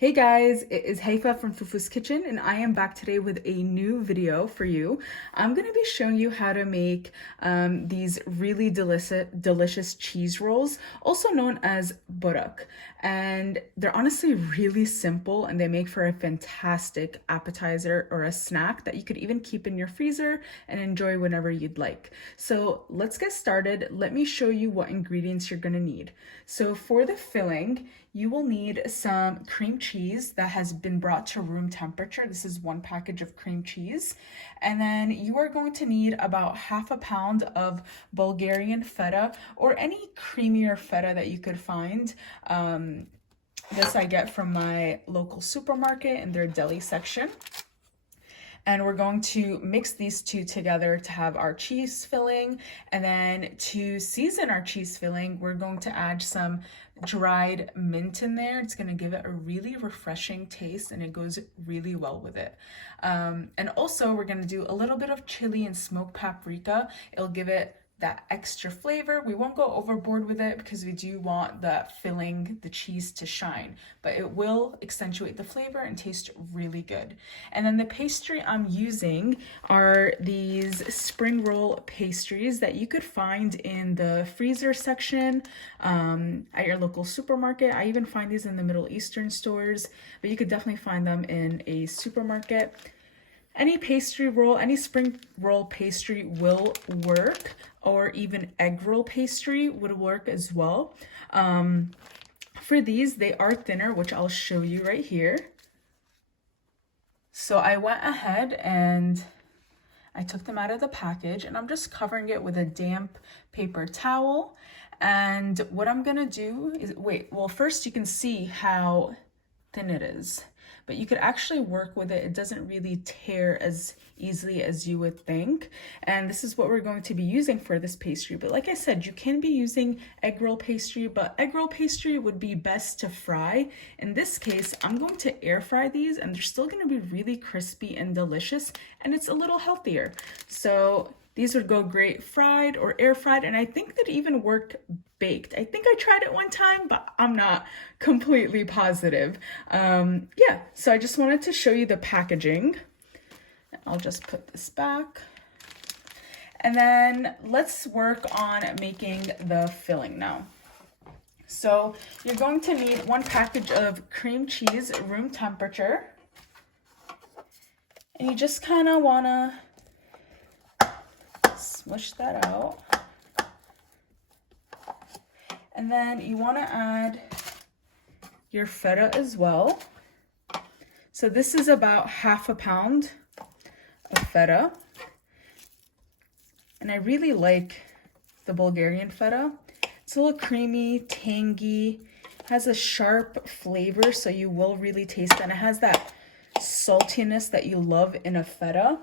Hey guys, it is Haifa from Fufu's Kitchen, and I am back today with a new video for you. I'm going to be showing you how to make these really delicious cheese rolls, also known as Borak. And they're honestly really simple, and they make for a fantastic appetizer or a snack that you could even keep in your freezer and enjoy whenever you'd like. So let's get started. Let me show you what ingredients you're going to need. So for the filling, you will need some cream cheese that has been brought to room temperature. This is one package of cream cheese. And then you are going to need about half a pound of Bulgarian feta or any creamier feta that you could find. This I get from my local supermarket in their deli section. And we're going to mix these two together to have our cheese filling. And then to season our cheese filling, we're going to add some dried mint in there. It's going to give it a really refreshing taste, and it goes really well with it. And also we're going to do a little bit of chili and smoked paprika. It'll give it that extra flavor. We won't go overboard with it because we do want the filling, the cheese to shine, but it will accentuate the flavor and taste really good. And then the pastry I'm using are these spring roll pastries that you could find in the freezer section at your local supermarket. I even find these in the Middle Eastern stores, but you could definitely find them in a supermarket. Any pastry roll, any spring roll pastry will work, or even egg roll pastry would work as well. For these, they are thinner, which I'll show you right here. So I went ahead and I took them out of the package, and I'm just covering it with a damp paper towel. And what I'm gonna do is, first you can see how thin it is, but you could actually work with it. It doesn't really tear as easily as you would think. And this is what we're going to be using for this pastry. But like I said, you can be using egg roll pastry, but egg roll pastry would be best to fry. In this case, I'm going to air fry these, and they're still going to be really crispy and delicious, and it's a little healthier. So these would go great fried or air fried, and I think that even work baked. I think I tried it one time, but I'm not completely positive. Yeah, so I just wanted to show you the packaging. I'll just put this back. And then let's work on making the filling now. So you're going to need one package of cream cheese, room temperature. And you just kind of want to smush that out. And then you want to add your feta as well. So this is about half a pound of feta. And I really like the Bulgarian feta. It's a little creamy, tangy, has a sharp flavor, so you will really taste it. And it has that saltiness that you love in a feta.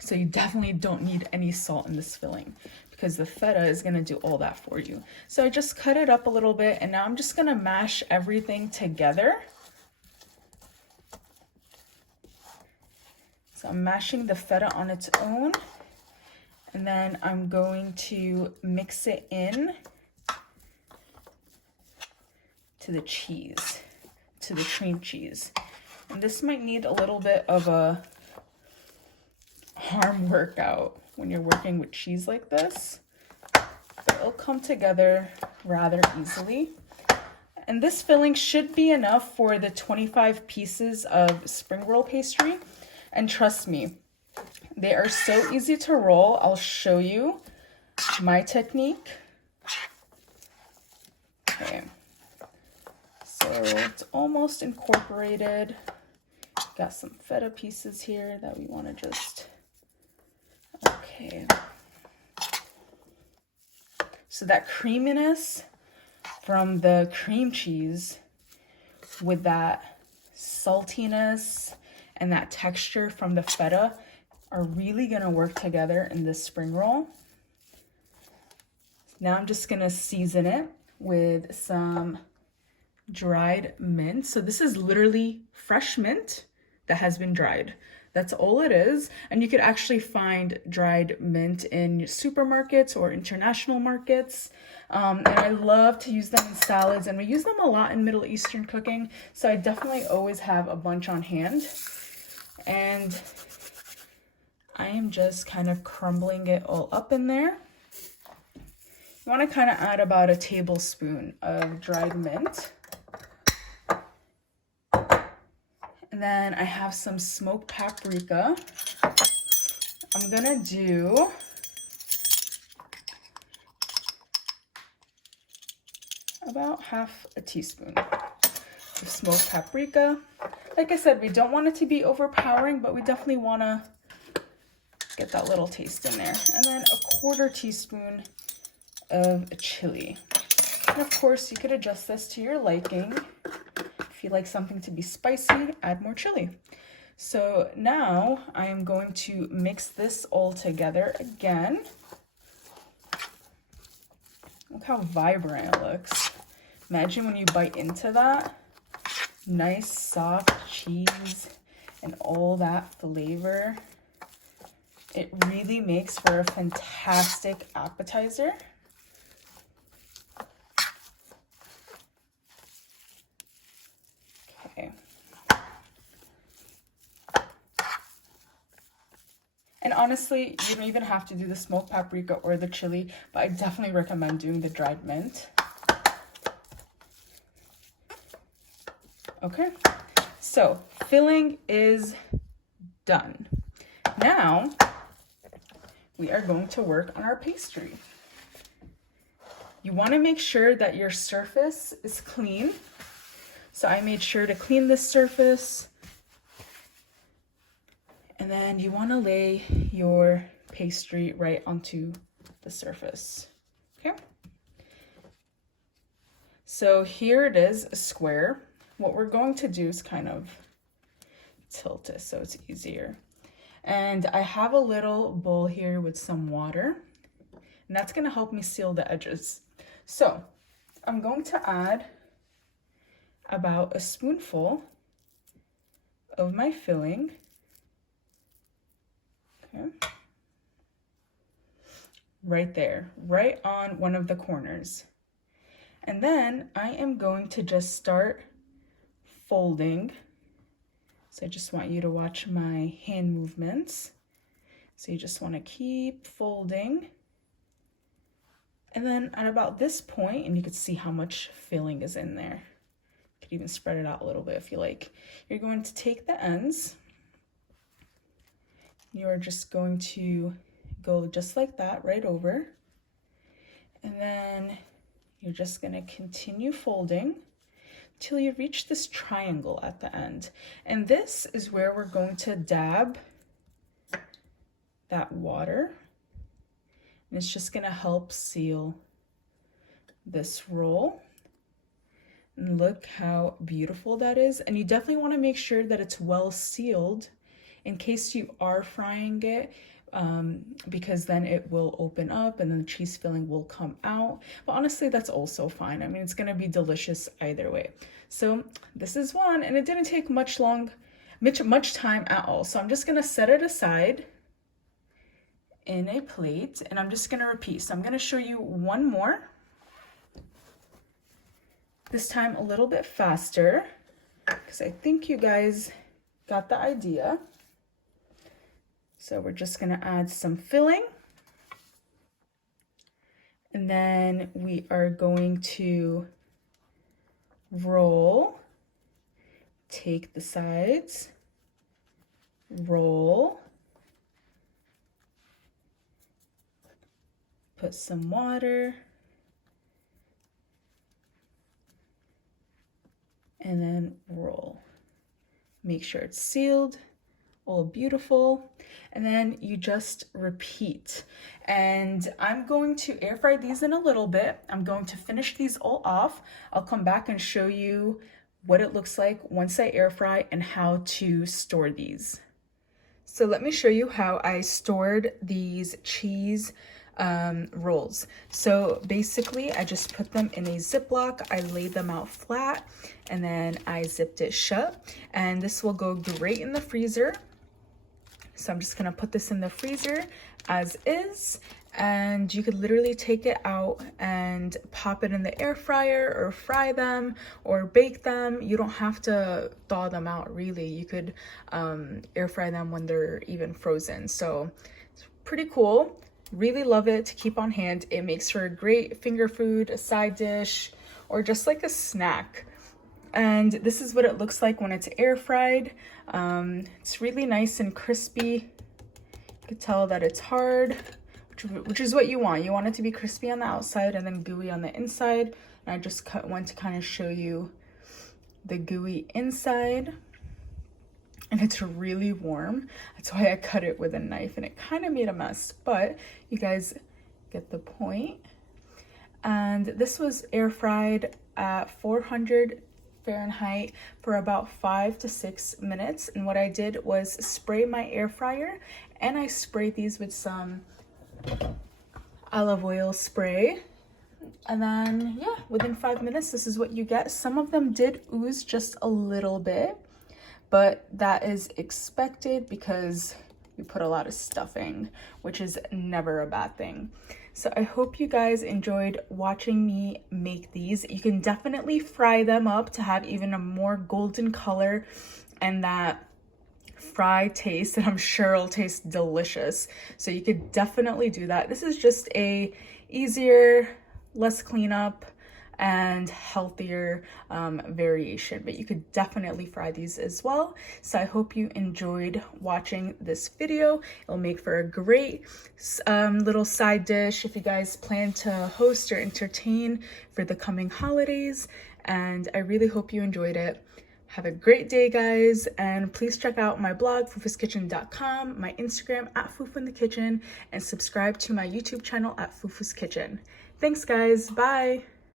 So you definitely don't need any salt in this filling, because the feta is going to do all that for you. So I just cut it up a little bit, and now I'm just going to mash everything together. So I'm mashing the feta on its own, and then I'm going to mix it in to the cheese, to the cream cheese. And this might need a little bit of a arm workout when you're working with cheese like this, but it'll come together rather easily. And this filling should be enough for the 25 pieces of spring roll pastry. And trust me, they are so easy to roll. I'll show you my technique. Okay, so it's almost incorporated. Got some feta pieces here that we want to just, okay. So that creaminess from the cream cheese with that saltiness and that texture from the feta are really gonna work together in this spring roll. Now I'm just gonna season it with some dried mint. So this is literally fresh mint that has been dried. That's all it is. And you could actually find dried mint in supermarkets or international markets. And I love to use them in salads, and we use them a lot in Middle Eastern cooking. So I definitely always have a bunch on hand. And I am just kind of crumbling it all up in there. You want to kind of add about a tablespoon of dried mint. And then I have some smoked paprika. I'm gonna do about half a teaspoon of smoked paprika. Like I said, we don't want it to be overpowering, but we definitely want to get that little taste in there. And then a quarter teaspoon of chili. And of course, you could adjust this to your liking. If you like something to be spicy, add more chili. So now I am going to mix this all together again. Look how vibrant it looks. Imagine when you bite into that. Nice soft cheese and all that flavor. It really makes for a fantastic appetizer. Okay. And honestly, you don't even have to do the smoked paprika or the chili, but I definitely recommend doing the dried mint. Okay, so filling is done. Now, we are going to work on our pastry. You want to make sure that your surface is clean. So I made sure to clean this surface. And then you want to lay your pastry right onto the surface. Okay. So here it is, a square. What we're going to do is kind of tilt it so it's easier. And I have a little bowl here with some water, and that's going to help me seal the edges. So I'm going to add about a spoonful of my filling. Okay. Right there, right on one of the corners. And then I am going to just start folding. So I just want you to watch my hand movements. So you just want to keep folding. And then at about this point, and you can see how much filling is in there. You could even spread it out a little bit if you like. You're going to take the ends. You're just going to go just like that right over. And then you're just going to continue folding till you reach this triangle at the end. And this is where we're going to dab that water. And it's just going to help seal this roll. And look how beautiful that is. And you definitely want to make sure that it's well sealed in case you are frying it, because then it will open up and then the cheese filling will come out. But honestly, that's also fine. I mean, it's going to be delicious either way. So this is one, and it didn't take much time at all. So I'm just going to set it aside in a plate, and I'm just going to repeat. So I'm going to show you one more. This time a little bit faster, because I think you guys got the idea. So we're just going to add some filling. And then we are going to roll, take the sides, roll, put some water, and then roll. Make sure it's sealed, all beautiful, and then you just repeat. And I'm going to air fry these in a little bit. I'm going to finish these all off. I'll come back and show you what it looks like once I air fry and how to store these. So let me show you how I stored these cheese rolls. So basically I just put them in a Ziploc, I laid them out flat, and then I zipped it shut. And this will go great in the freezer So I'm just gonna put this in the freezer as is, and you could literally take it out and pop it in the air fryer or fry them or bake them. You don't have to thaw them out really. You could air fry them when they're even frozen. So it's pretty cool. Really love it to keep on hand. It makes for a great finger food, a side dish, or just like a snack. And this is what it looks like when it's air fried. It's really nice and crispy. You can tell that it's hard, which is what you want. You want it to be crispy on the outside and then gooey on the inside. And I just want to kind of show you the gooey inside. And it's really warm. That's why I cut it with a knife, and it kind of made a mess, but you guys get the point. And this was air fried at 400 Fahrenheit for about 5 to 6 minutes. And what I did was spray my air fryer, and I sprayed these with some olive oil spray. And then, yeah, within 5 minutes, this is what you get. Some of them did ooze just a little bit, but that is expected because we put a lot of stuffing, which is never a bad thing. So I hope you guys enjoyed watching me make these. You can definitely fry them up to have even a more golden color and that fry taste that I'm sure will taste delicious. So you could definitely do that. This is just a easier, less cleanup, and healthier variation, but you could definitely fry these as well. So I hope you enjoyed watching this video. It'll make for a great little side dish if you guys plan to host or entertain for the coming holidays, and I really hope you enjoyed it. Have a great day, guys, and please check out my blog, fufuskitchen.com, my Instagram at fufuinthekitchen, and subscribe to my YouTube channel at Fufu's Kitchen. Thanks, guys. Bye.